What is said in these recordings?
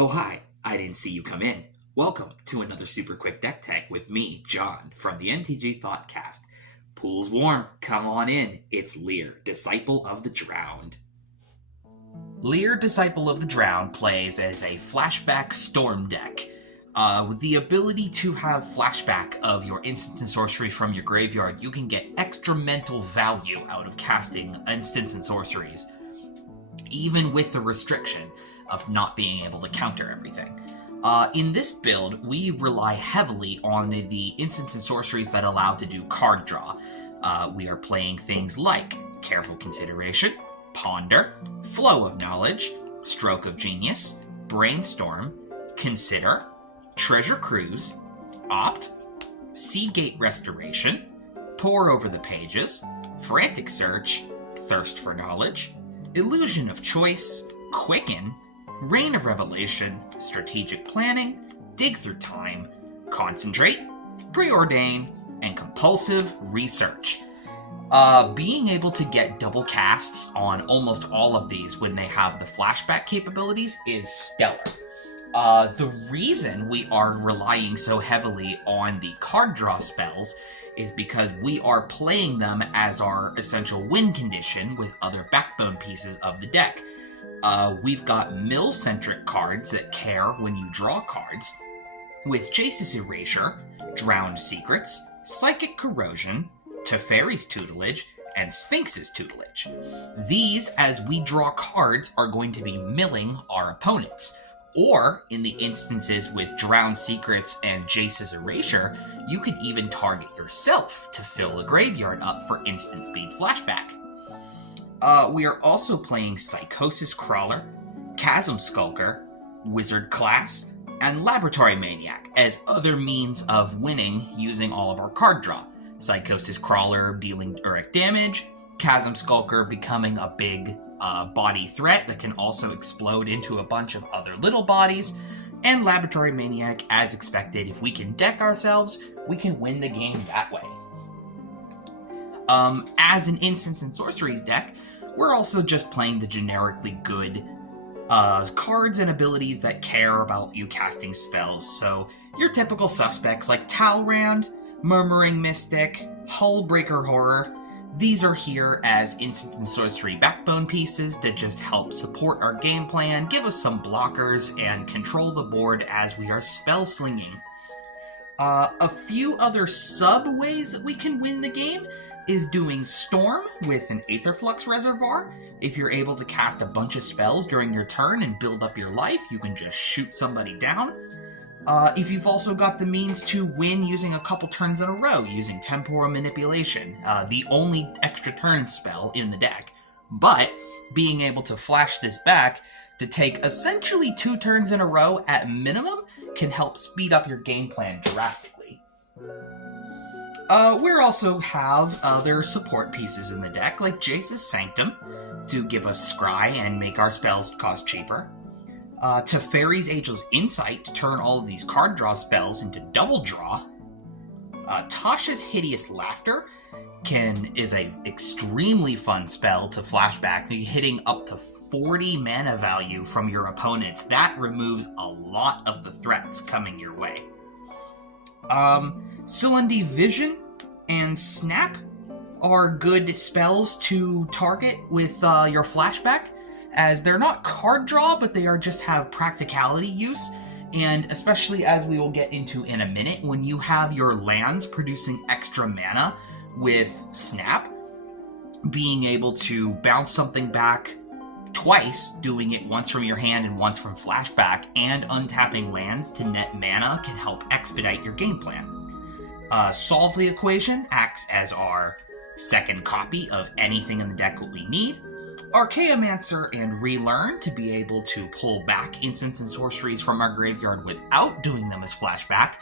Oh, hi. I didn't see you come in. Welcome to another super quick deck tech with me, John, from the NTG Thoughtcast. Pool's warm. Come on in. It's Lier, Disciple of the Drowned. Lier, Disciple of the Drowned plays as a Flashback Storm deck. With the ability to have flashback of your instants and sorceries from your graveyard, you can get extra mental value out of casting instants and sorceries, even with the restriction of not being able to counter everything. In this build, we rely heavily on the instants and sorceries that allow to do card draw. We are playing things like Careful Consideration, Ponder, Flow of Knowledge, Stroke of Genius, Brainstorm, Consider, Treasure Cruise, Opt, Seagate Restoration, Pore Over the Pages, Frantic Search, Thirst for Knowledge, Illusion of Choice, Quicken, Reign of Revelation, Strategic Planning, Dig Through Time, Concentrate, Preordain, and Compulsive Research. Being able to get double casts on almost all of these when they have the flashback capabilities is stellar. The reason we are relying so heavily on the card draw spells is because we are playing them as our essential win condition with other backbone pieces of the deck. We've got mill-centric cards that care when you draw cards, with Jace's Erasure, Drowned Secrets, Psychic Corrosion, Teferi's Tutelage, and Sphinx's Tutelage. These, as we draw cards, are going to be milling our opponents. Or, in the instances with Drowned Secrets and Jace's Erasure, you could even target yourself to fill the graveyard up for instant speed flashback. We are also playing Psychosis Crawler, Chasm Skulker, Wizard Class, and Laboratory Maniac as other means of winning using all of our card draw. Psychosis Crawler dealing direct damage, Chasm Skulker becoming a big body threat that can also explode into a bunch of other little bodies, and Laboratory Maniac, as expected, if we can deck ourselves, we can win the game that way. As an instants and sorceries deck, we're also just playing the generically good cards and abilities that care about you casting spells. So your typical suspects like Talrand, Murmuring Mystic, Hullbreaker Horror. These are here as instant and sorcery backbone pieces to just help support our game plan, give us some blockers, and control the board as we are spell slinging. A few other sub-ways that we can win the game is doing Storm with an Aetherflux Reservoir. If you're able to cast a bunch of spells during your turn and build up your life, you can just shoot somebody down. If you've also got the means to win using a couple turns in a row, using Temporal Manipulation, the only extra turn spell in the deck, but being able to flash this back to take essentially 2 turns in a row at minimum can help speed up your game plan drastically. We also have other support pieces in the deck, like Jace's Sanctum, to give us Scry and make our spells cost cheaper. Teferi's Angel's Insight to turn all of these card draw spells into double draw. Tasha's Hideous Laughter is a extremely fun spell to flashback, hitting up to 40 mana value from your opponents. That removes a lot of the threats coming your way. Cylindy Vision and Snap are good spells to target with your flashback, as they're not card draw, but they just have practicality use, and especially as we will get into in a minute, when you have your lands producing extra mana with Snap, being able to bounce something back twice, doing it once from your hand and once from flashback, and untapping lands to net mana can help expedite your game plan. Solve the Equation acts as our second copy of anything in the deck that we need. Archaeomancer and Relearn to be able to pull back instants and sorceries from our graveyard without doing them as flashback.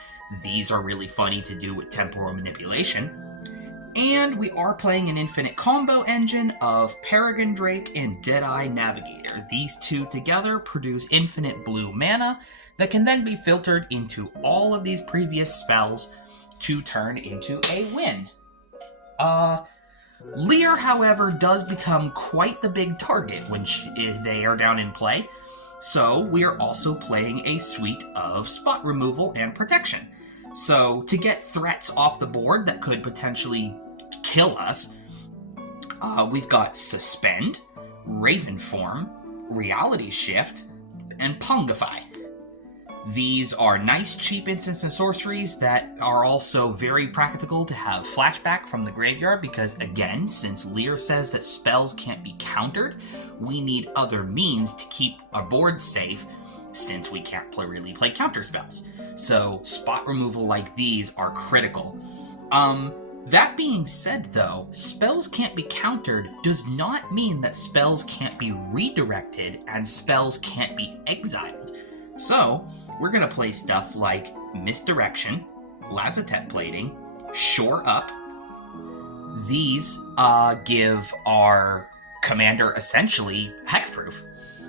These are really funny to do with Temporal Manipulation. And we are playing an infinite combo engine of Paragon Drake and Deadeye Navigator. These two together produce infinite blue mana that can then be filtered into all of these previous spells to turn into a win. Lier, however, does become quite the big target when they are down in play. So we are also playing a suite of spot removal and protection. So to get threats off the board that could potentially kill us, we've got Suspend, Raven Form, Reality Shift, and Pungify. These are nice, cheap instants and sorceries that are also very practical to have Flashback from the graveyard because, again, since Lier says that spells can't be countered, we need other means to keep our board safe since we can't really play counter spells. So spot removal like these are critical. That being said, though, spells can't be countered does not mean that spells can't be redirected and spells can't be exiled. So, we're going to play stuff like Misdirection, Lazatet Plating, Shore Up. These give our commander essentially hexproof,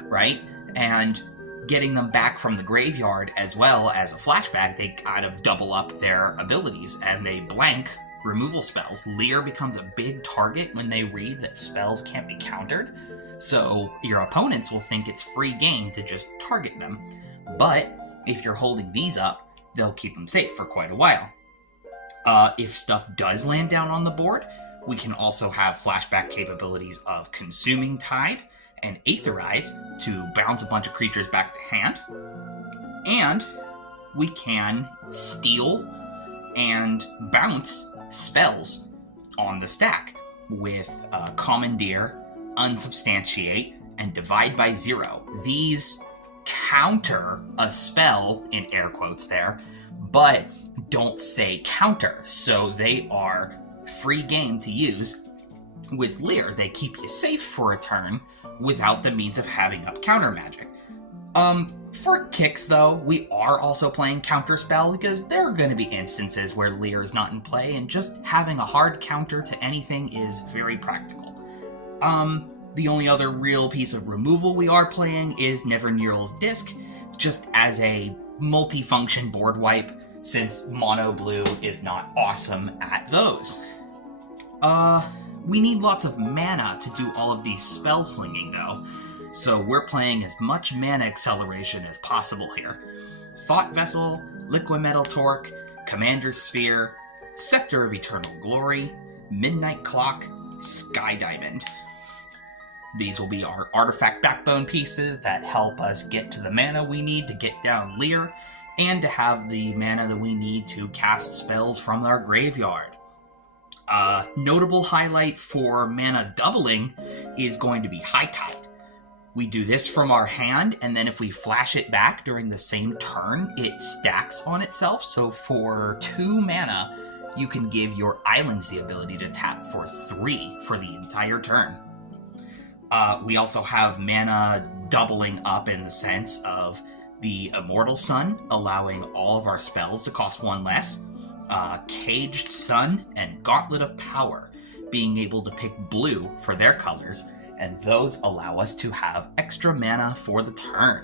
right? And getting them back from the graveyard as well as a flashback, they kind of double up their abilities and they blank removal spells. Lier becomes a big target when they read that spells can't be countered, so your opponents will think it's free game to just target them. But if you're holding these up, they'll keep them safe for quite a while. If stuff does land down on the board, we can also have flashback capabilities of Consuming Tide and Aetherize to bounce a bunch of creatures back to hand. And we can steal and bounce spells on the stack with Commandeer, Unsubstantiate, and Divide by Zero. These counter a spell, in air quotes there, but don't say counter, so they are free game to use. With Lier, they keep you safe for a turn without the means of having up counter magic. For kicks, though, we are also playing counterspell because there are going to be instances where Lier is not in play, and just having a hard counter to anything is very practical. The only other real piece of removal we are playing is Nevernearl's Disc, just as a multi-function board wipe, since mono blue is not awesome at those. We need lots of mana to do all of these spell slinging, though. So we're playing as much mana acceleration as possible here. Thought Vessel, Liquimetal Torque, Commander's Sphere, Scepter of Eternal Glory, Midnight Clock, Sky Diamond. These will be our artifact backbone pieces that help us get to the mana we need to get down Lier, and to have the mana that we need to cast spells from our graveyard. Notable highlight for mana doubling is going to be High Tide. We do this from our hand, and then if we flash it back during the same turn, it stacks on itself. So for 2 mana, you can give your islands the ability to tap for 3 for the entire turn. We also have mana doubling up in the sense of the Immortal Sun, allowing all of our spells to cost 1 less, Caged Sun, and Gauntlet of Power, being able to pick blue for their colors, and those allow us to have extra mana for the turn.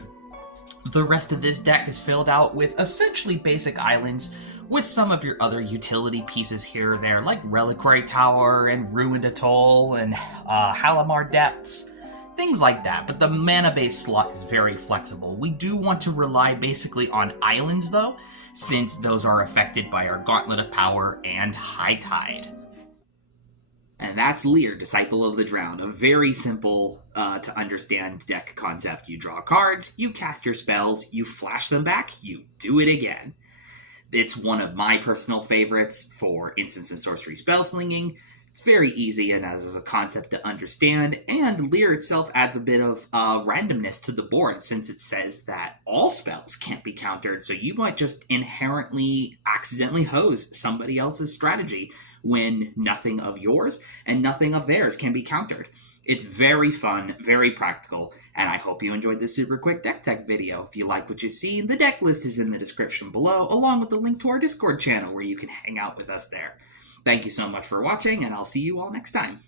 The rest of this deck is filled out with essentially basic islands, with some of your other utility pieces here or there, like Reliquary Tower and Ruined Atoll and Halimar Depths, things like that, but the mana-based slot is very flexible. We do want to rely basically on islands, though, since those are affected by our Gauntlet of Power and High Tide. And that's Lier, Disciple of the Drowned. A very simple to understand deck concept. You draw cards, you cast your spells, you flash them back, you do it again. It's one of my personal favorites for instants and sorcery spell slinging. It's very easy and as a concept to understand, and Lier itself adds a bit of randomness to the board since it says that all spells can't be countered, so you might just inherently accidentally hose somebody else's strategy when nothing of yours and nothing of theirs can be countered. It's very fun, very practical, and I hope you enjoyed this super quick deck tech video. If you like what you see, the deck list is in the description below, along with the link to our Discord channel where you can hang out with us there. Thank you so much for watching, and I'll see you all next time.